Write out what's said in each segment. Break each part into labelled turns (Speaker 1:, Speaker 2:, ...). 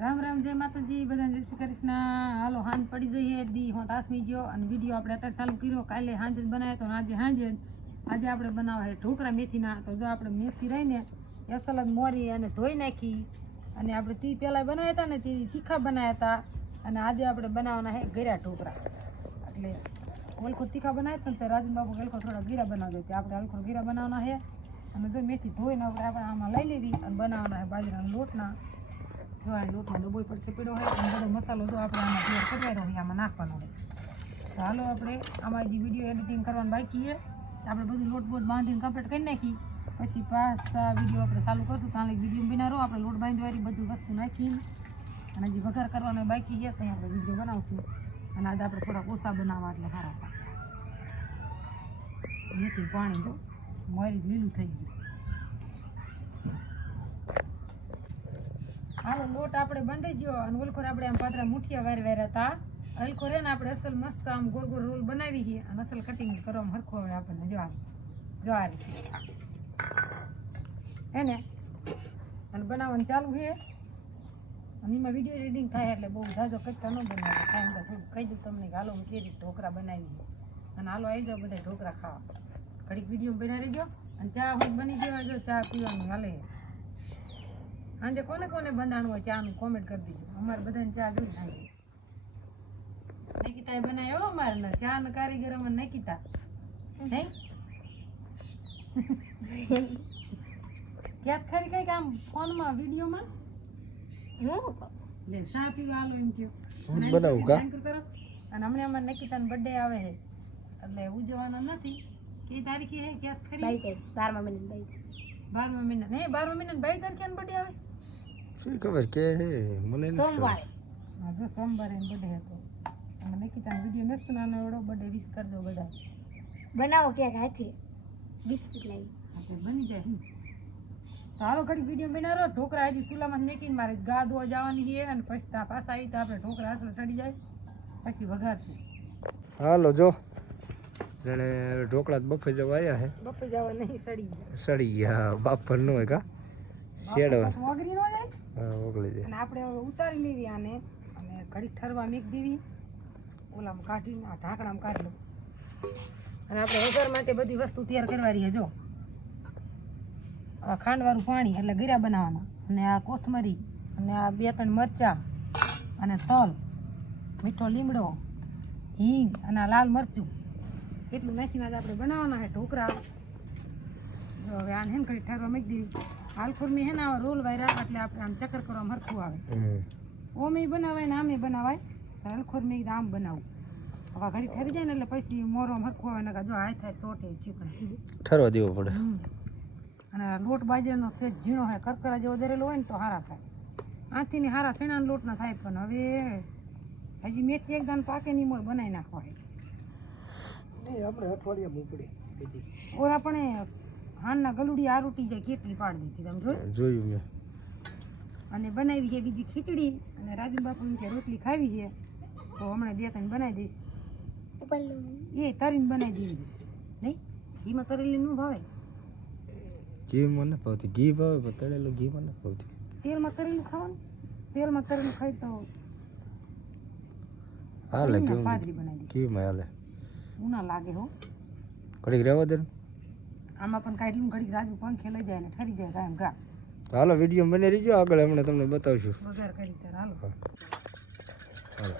Speaker 1: રામ રામ, જય માતાજી. બધા જય શ્રી કૃષ્ણ. હાલો, હાંજ પડી જઈએ દી હું તાસમી ગયો અને વીડિયો આપણે અત્યારે ચાલુ કર્યો. કાલે હાંજ જ બનાવ્યો તો આજે હાંજે. આજે આપણે બનાવવા છે ઢોકરા મેથીના. તો જો આપણે મેથી રહીને અસલ જ મોરી અને ધોઈ નાખી. અને આપણે તી પહેલાં બનાવ્યા હતા ને તે તીખા બનાવ્યા હતા. અને આજે આપણે બનાવવાના છે ગેરા ઢોકળા. એટલે ઓલખો તીખા બનાવ્યા હતા ને તો રાજન બાબુ ઓલખો થોડા ગીરા બનાવજો. તે આપણે ઓલખો ગીરા બનાવવાના છે અને જો મેથી ધોઈને આપણે આપણે આમાં લઈ લેવી અને બનાવવાના છે બાજરાના લોટના. જો આ લોટમાં ડબ્બો પર ખેપેડો હોય અને બધો મસાલો જો આપણે આમાં તૈયાર કરવાનો હોય, આમાં નાખવાનો હોય. તો હાલો આપણે આમાં જે વીડિયો એડિટિંગ કરવાનું બાકી છે આપણે બધું લોટ બોટ બાંધીને કમ્પ્લીટ કરી નાખી. પછી પાછા વીડિયો આપણે ચાલુ કરશું, કાલે વીડિયો રહો, આપણે લોટ બાંધવાની બધી વસ્તુ નાખી. અને જે વઘાર કરવાનો બાકી છે ત્યાં આપણે વીડિયો બનાવશું. અને આજે આપણે થોડાક ઓછા બનાવવા, એટલે સારા નથી પાણી જો મારી લીલું થઈ ગયું. હાલો, લોટ આપણે બાંધી ગયો અને ઓલખોર આપણે આમ પાત્રા મુઠિયા વાર વાર હતા અલખોર હે ને આપણે અસલ મસ્ત આમ ગોળ ગોળ રોલ બનાવી છે અને અસલ કટિંગ કરવામાં હરખો આવે આપણને, જો આ. જો અને બનાવવાનું ચાલુ છે અને એમાં વીડિયો એડિટિંગ થાય એટલે બહુ ઝાઝો કટકા ન બનાવે. કાંઈ તો થોડું કહી દઉં તમને હાલો, હું કેવી ઢોકળા બનાવી અને હાલો આવી જાઓ બધા ઢોકળા ખાવા. ઘડીક વીડિયો બનાવી રહેજો. અને ચા હું બની ગયો જો ચા પીવાનું હાલે. સાંજે કોને કોને બંધાણું હોય ચાનું કોમેન્ટ કરી દીજો. અમારે બધાને ચા જોઈ થાય. નૈકિતાએ બનાવ્યો અમારે ને. ચા ને કારીગર અમારે નૈકિતા. નહીં ક્યાંક ખરી કંઈક આમ ફોનમાં વિડીયોમાં? લે ચા પીવા હાલો એમ કયો.
Speaker 2: હું બનાવું કા?
Speaker 1: અને હમણાં અમારે નૈકિતાનો બર્થડે આવે છે. એટલે ઉજવવાનો નથી. કઈ તારીખે હે? ક્યાં ખરી? બારમા મહિના નહીં બારમા મહિના બાવીસ તારીખે બર્થડે આવે
Speaker 2: શું ખબર? કે હે મને નથી ખબર.
Speaker 1: હા જો સોમવારે બર્થડે હતો. અને નિકિતાનો વીડિયો મેકશું નાનો એવડો બર્થડે વિશ કરજો બધા
Speaker 3: બનાવો ક્યાંક હાથે? બિસ્કિટ લાવી
Speaker 1: એટલે બની જાય. તો હાલો ઘડી વીડિયો બનાવો. ઢોકરા હજી સુલામાં મેકીને મારે ગા ધોવા જવાની છે અને પછી તા પાછા આવી તો આપણે ઢોકરા આસળ ચડી જાય. પછી વઘારશું.
Speaker 2: હાલો જો. જણે ઢોકળા જ બફે જવા આવ્યા હે.
Speaker 1: બફે જવા નહીં સડી ગયા.
Speaker 2: સડી ગયા. બાપર નો હોય કા? શેડો.
Speaker 1: વગરી નો જાય.
Speaker 2: ઓગળી જાય
Speaker 1: અને આપણે હવે ઉતારી લેવી આને. અને ઘડીક ઠરવા મીક દેવી ઓલામાં કાઢીને આ ઢાંકણામાં કાઢી લઉં. અને આપણે વઘાર માટે બધી વસ્તુ તૈયાર કરવાની છે, જો. આ ખાંડવાળું પાણી, એટલે ગીરા બનાવવાના. અને આ કોથમરી, અને આ બે ત્રણ મરચાં, અને તલ, મીઠો લીમડો, હિંગ, અને લાલ મરચું. એટલું નાખીને આજે આપણે બનાવવાના છે ઢોકરા હવે આને હેન કરી ઠારવા મૂકી દેવી હાલખોર મેં હે ને આવા રોલ વાયરા એટલે આપણે આમ ચક્કર કરવામાં હરખું આવે. ઓમે બનાવાય ને આમે બનાવાય. હાલખુરમી હલખોર આમ બનાવું. હવે ઘડી ઠરી જાય ને એટલે પછી મોરો હરખું આવે ને જો હાય થાય સોટે ચીકણ.
Speaker 2: ઠરવા દેવો પડે.
Speaker 1: અને લોટ બાજરાનો છે ઝીણો હોય કરકરા જેવો દરેલો હોય ને તો હારા થાય. આથી ને હારા સેણા લોટ ના થાય પણ હવે હજી મેથી એક દાન પાકે નહીં મોય બનાવી નાખવા
Speaker 2: આપણે અઠવાડિયા મોકલી
Speaker 1: ઓર પણ હાનના ગલુડી આ રોટી જાય કેટલી પાડી દીધી તમે જોયું?
Speaker 2: જોયું મેં.
Speaker 1: અને બનાવી છે બીજી ખીચડી. અને રાજુ બાપુ કે રોટલી ખાવી છે. તો હમણાં બે ત્રણ બનાવી દઈશ. એ તરીને બનાવી દીધી નહીં? ઘીમાં તરેલી ન ભાવે?
Speaker 2: ઘી મને ભાવતી. ઘી ભાવે તળેલું ઘી મને ભાવતી.
Speaker 1: તેલમાં તરેલું ખાવાનું? તેલમાં તરેલું ખાઈ તો
Speaker 2: હાલે
Speaker 1: તરીને પાદરી બનાવી દઈશ.
Speaker 2: ઘીમાં હાલે.
Speaker 1: ઉના લાગે હો.
Speaker 2: ઘડીક રહેવા દે ને.
Speaker 1: આમાં પણ કાઢલું ઘડી રાજુ પંખે લઈ જાય ને ઠરી જાય કાયમ ગા
Speaker 2: હાલો વીડિયો બની રહીજો આગળ હમણાં તમને બતાવશું.
Speaker 1: વઘાર કરી ત્યારે હાલો.
Speaker 2: હાલો.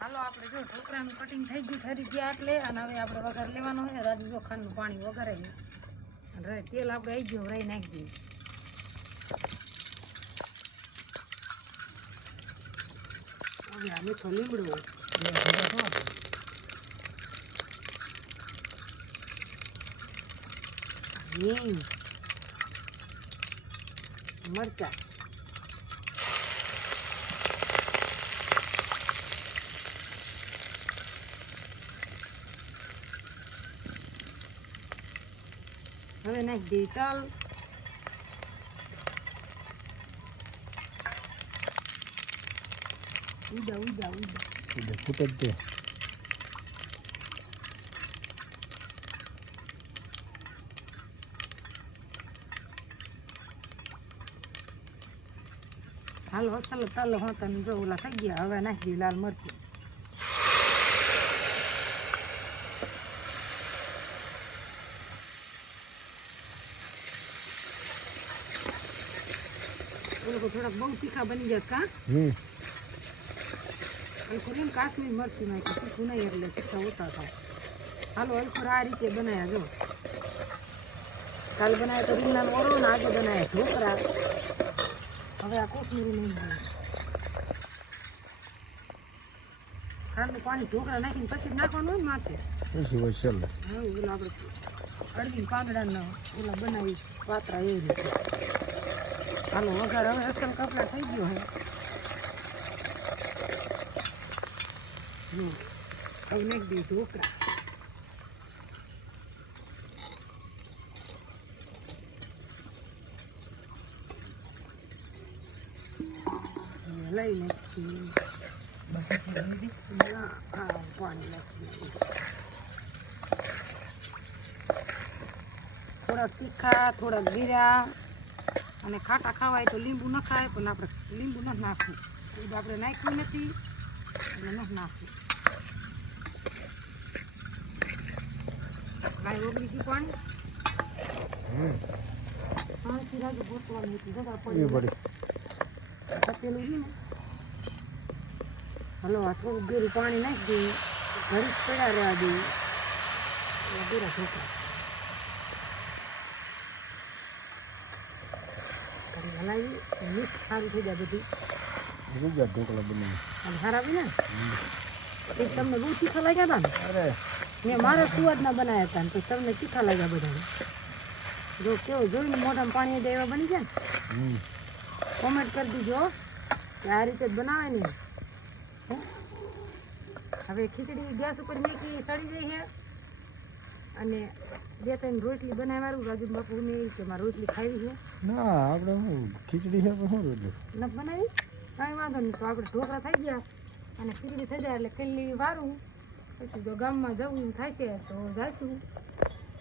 Speaker 1: હાલો આપણે જો ઢોકરાનું કટિંગ થઈ ગયું ઠરી ગયા એટલે અને હવે આપણે વઘાર લેવાનો છે. રાજુ જો ખાંડનું પાણી વઘારાય અને તેલ આપણે આવી ગયું રહી નાખી દઈએ. હવે આ મીઠો લીમડો બે ભેગા થવા દે. હિંગ મરચા હવે નાખી દઈએ તલ ઉડા ઉડા ઉડા
Speaker 2: એટલે ફૂટે જ
Speaker 1: હાલો તલ હો તને જો ઓલા થઈ ગયા. હવે નાખી દઈએ લાલ મરચું. લોકો થોડાક બહુ તીખા બની જાય કા? હલકું ને કાશ્મીર મરચું નાખ્યું. તીખું નહીં એટલે તીખા ઓછા થાય હાલો હલકું આ રીતે બનાવ્યા જો. કાલ બનાવ્યા તો રીંગણાનો ઓરો ને આજે બનાવ્યા ઢોકરા હવે આ કોથમીરી નહીં ખાંડ પાણી ઢોકરા નાખીને પછી નાખવાનું હોય માથે?
Speaker 2: પછી હોય ચાલો
Speaker 1: હા ઓલા આપણે અડવીને પાંદડાના ઓલા બનાવી પાત્રા એવી રીતે. હાલો વઘાર હવે અસલ કપડા થઈ ગયો હે. જો હવે નાખી દઈએ ઢોકળા. લઈ નાખી હા પાણી નાખી. થોડાક તીખા થોડાક જીરા અને ખાટા ખાવાય તો લીંબુ ન ખાય પણ આપણે લીંબુ ન નાખવું. એ તો આપણે નાખ્યું નથી એટલે ન નાખવું. કાંઈ ઓગળી ગયું પાણી.
Speaker 2: હા
Speaker 1: સિરાજ રાજુ ગોતવાનું હતું જગા પડી તપેલું છે ને હલો આ થોડું ગેરું પાણી નાખી દઈએ. ઘડી પડ્યા રહેવા દઈએ. ગેરા ઢોકળા ઘડી હલાવી મિક્સ સારું થઈ જાય બધું.
Speaker 2: ઢોકળા બનાવી
Speaker 1: અને સારા બી ને તમને બહુ તીખા લાગ્યા હતા ને? મેં મારા સુવાદના બનાવ્યા હતા ને તમને તીખા લાગ્યા બધાને. જો કેવું જોઈને મોઢામાં પાણી દેવા બની જાય ને? કોમેન્ટ કરી દીજો કે આ રીતે જ બનાવે ને. હવે ખીચડી ગેસ ઉપર મેકી સડી જાય છે. અને બે ત્રણ રોટલી બનાવવાનું. રાજુ બાપુને કે મારે રોટલી ખાવી છે.
Speaker 2: ના આપણે શું ખીચડી છે પણ શું રોટલી?
Speaker 1: ન બનાવી? કાંઈ વાંધો નહીં તો આપણે ઢોકળા થઈ ગયા. અને ખીચડી થઈ જાય એટલે કેટલી વારું. પછી જો ગામમાં જવું એમ થાય છે તો જઈશું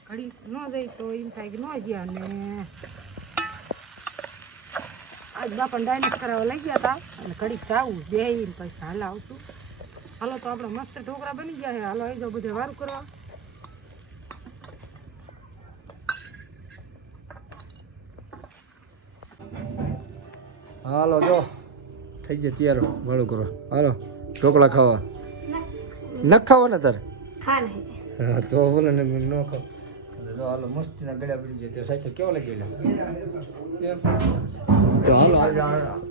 Speaker 1: ઘડી ન જઈ તો એમ થાય કે ન જ્યાં અને આજ બાપાને ડાયનેસ કરાવવા લઈ ગયા હતા અને ઘડીક જાવું બે પછી હાલ આવશું હાલો તો આપણે મસ્ત ઢોકળા બની ગયા છે. હાલો આવી જાઓ બધે વારું કરવા.
Speaker 2: હાલો જો. થઈ જાય તૈયાર વાળું કરો હાલો ઢોકળા ખાવા. ન ખાવા ને તારે? હા તો બોલે ને ન ખાવ. જો હાલો મસ્તીના ગળ્યા પડી જાય તે સાચે કેવા લાગેલા તો હાલો. આજે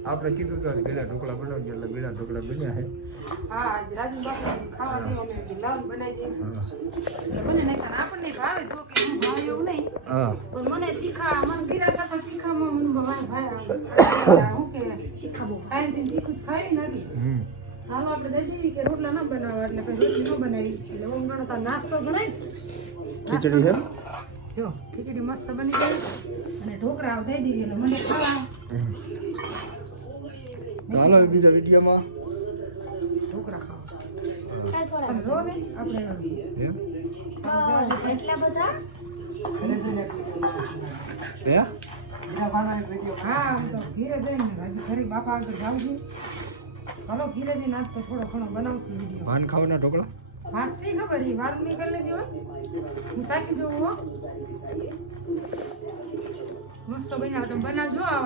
Speaker 2: આપણે કીધું તો ગળ્યા ઢોકળા બનાવજો એટલે ગળ્યા ઢોકળા બન્યા છે
Speaker 1: હા આજ રાજુ ખાવા દેવા મેં લાવ બનાવી આપણને ભાવે જો કે હું ભાવે એવું નહીં.
Speaker 2: હા.
Speaker 1: પણ મને તીખા મને ગીરા કરતા તીખામાં મને ભાવે. હું કે તીખા બહુ ખાઈ દે તીખું ખાઈ નથી હાલો આપણે દઈ કે રોટલા ના બનાવવા એટલે પછી રોટલી ન બનાવી એટલે ઓમ નાસ્તો બનાવી
Speaker 2: ખીચડી છે?
Speaker 1: જો ખીચડી મસ્ત બની ગઈ અને ઢોકળા દઈ દીધી એટલે મને ખાવા
Speaker 2: ચાલો બીજા વિડીયોમાં.
Speaker 1: ઢોકળા ખાવા. લો ને આપણે
Speaker 3: એટલા બધા?
Speaker 2: હે?
Speaker 1: હા તો ઘીરે જઈને હજી ઘરે બાપા આગળ જાઉં છું. હાલો ઘીરે જઈને આજ તો થોડો ઘણો બનાવશું વીડિયો.
Speaker 2: ભાન ખાવાના ઢોકળા?
Speaker 1: વાત ખબર? એ વાર નહીં કરી લેતી હોય હું તાકી જોઉં હો. મસ્ત બનાવ તો બનાવજો આ